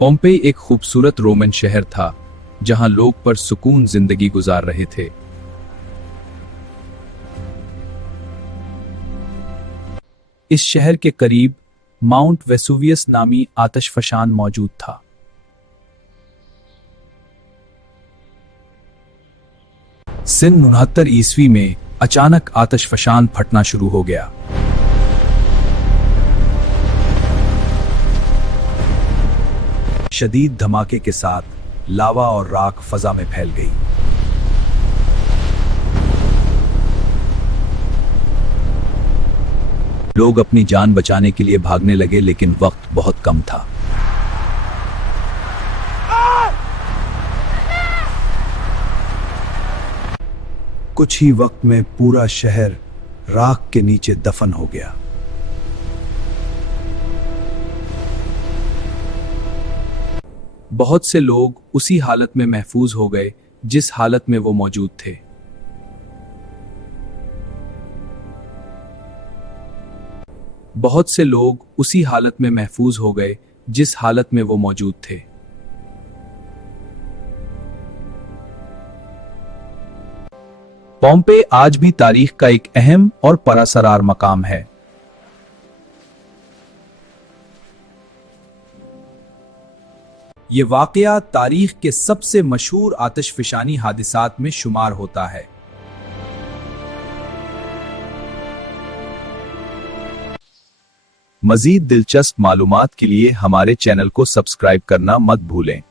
Pompeii एक खूबसूरत Roman शहर था जहां लोग पुरसुकून जिंदगी गुजार रहे थे। इस शहर के करीब माउंट वेसुवियस नामी आतिशफशान मौजूद था। सन 69 ईस्वी में अचानक आतिशफशान फटना शुरू हो गया। शदीद धमाके के साथ लावा और राख फजा में फैल गई। लोग अपनी जान बचाने के लिए भागने लगे, लेकिन वक्त बहुत कम था। कुछ ही वक्त में पूरा शहर राख के नीचे दफन हो गया। बहुत से लोग उसी हालत में महफूज हो गए जिस हालत में वो मौजूद थे। बहुत से लोग उसी हालत में महफूज हो गए जिस हालत में वो मौजूद थे। पोम्पेई आज भी तारीख का एक अहम और पुरअसरार मकाम है। ये वाकया तारीख के सबसे मशहूर आतिशफशानी हादिसात में शुमार होता है। मजीद दिलचस्प मालूमात के लिए हमारे चैनल को सब्सक्राइब करना मत भूलें।